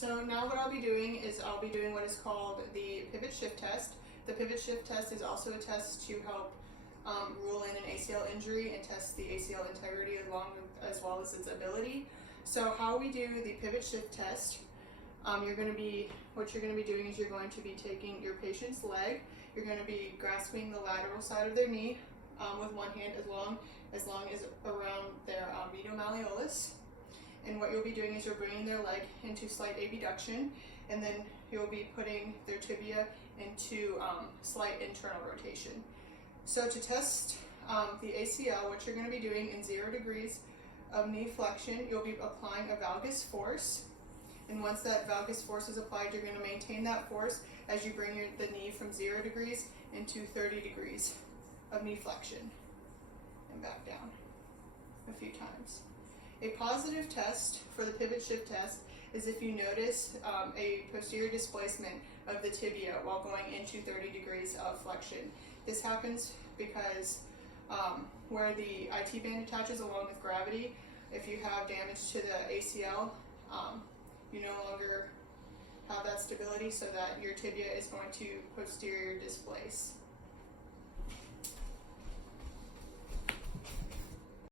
So now what I'll be doing is I'll be doing what is called the pivot shift test. The pivot shift test is also a test to help rule in an ACL injury and test the ACL integrity as well as its ability. So how we do the pivot shift test, what you're going to be doing is you're going to be taking your patient's leg, you're going to be grasping the lateral side of their knee with one hand as long as around their medial malleolus. And what you'll be doing is you're bringing their leg into slight abduction, and then you'll be putting their tibia into slight internal rotation. So to test the ACL, what you're going to be doing in 0 degrees of knee flexion, you'll be applying a valgus force. And once that valgus force is applied, you're going to maintain that force as you bring the knee from 0 degrees into 30 degrees of knee flexion and back down a few times. A positive test for the pivot shift test is if you notice a posterior displacement of the tibia while going into 30 degrees of flexion. This happens because where the IT band attaches along with gravity, if you have damage to the ACL, you no longer have that stability, so that your tibia is going to posterior displace.